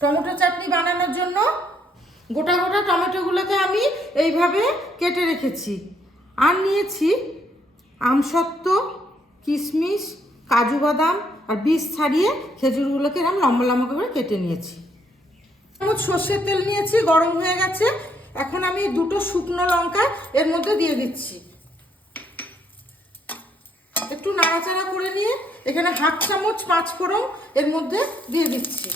Tomato চাটনি বানানোর জন্য গোটা গোটা টমেটোগুলোকে আমি এইভাবে কেটে রেখেছি। আর নিয়েছি আমসত্ত্ব, কিশমিশ, কাজু বাদাম আর বীজ ছাড়িয়ে খেজুরগুলোকে এরকম লম্বা লম্বা করে কেটে নিয়েছি। সর্ষের তেল নিয়েছি, গরম হয়ে গেছে। এখন আমি দুটো শুকনো লঙ্কা এর মধ্যে দিয়ে দিচ্ছি। একটু নাড়াচাড়া করে নিয়ে এখানে 1/2 চামচ 5 ফোড়ন এর মধ্যে দিয়ে দিচ্ছি।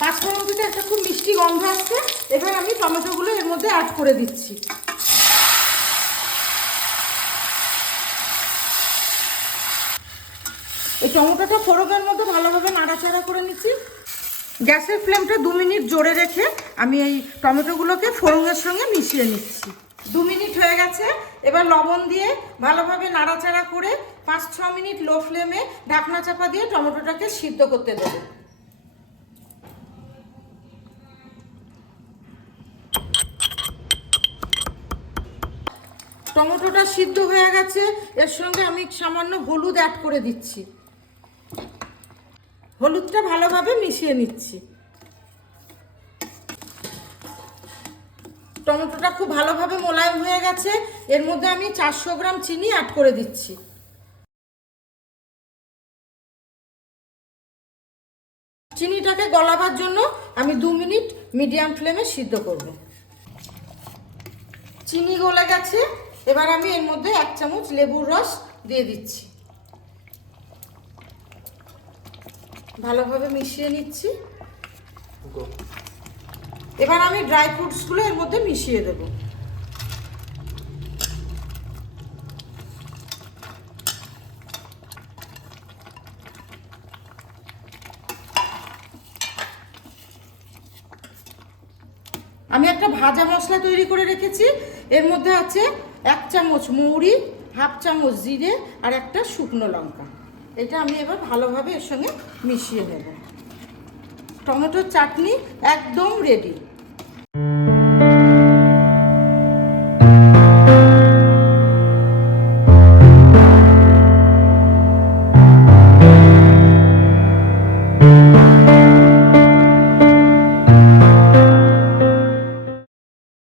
5 ফোড়ন থেকে একটা খুব মিষ্টি গন্ধ আসছে। এবার আমি টমেটোগুলো এর মধ্যে অ্যাড করে দিচ্ছি। এই টমেটোটা ফোড়নের মধ্যে ভালোভাবে নাড়াচাড়া করে নিচ্ছি। গ্যাসের ফ্লেমটা 2 মিনিট জোরে রেখে আমি এই টমেটোগুলোকে ফোড়নের সঙ্গে মিশিয়ে নিচ্ছি। 2 মিনিট হয়ে গেছে। এবার লবণ দিয়ে ভালোভাবে নাড়াচাড়া করে 5-6 মিনিট লো ফ্লেমে ঢাকনা চাপা দিয়ে টমেটোটাকে সিদ্ধ করতে দেব। টমেটোটা সিদ্ধ হয়ে গেছে। এর সঙ্গে আমি সামান্য হলুদ অ্যাড করে দিচ্ছি। হলুদটা ভালোভাবে মিশিয়ে নিচ্ছি। টমেটোটা খুব ভালোভাবে মোলায়েম হয়ে গেছে। এর মধ্যে আমি 400 গ্রাম চিনি অ্যাড করে দিচ্ছি। চিনিটাকে গলাবার জন্য আমি 2 মিনিট মিডিয়াম ফ্লেমে সিদ্ধ করব। চিনি গলে গেছে। এবার আমি এর মধ্যে 1 চামচ লেবুর রস দিয়ে দিচ্ছি। ভালোভাবে মিশিয়ে নিচ্ছি। এবার আমি ড্রাই ফ্রুটসগুলো এর মধ্যে মিশিয়ে দেব। আমি একটা ভাজা মশলা তৈরি করে রেখেছি। এর মধ্যে আছে 1 চামচ মৌরি, 1/2 চামচ জিরে আর একটা শুকনো লঙ্কা। এটা আমি এবার ভালোভাবে এর সঙ্গে মিশিয়ে নেব। টমেটোর চাটনি একদম রেডি।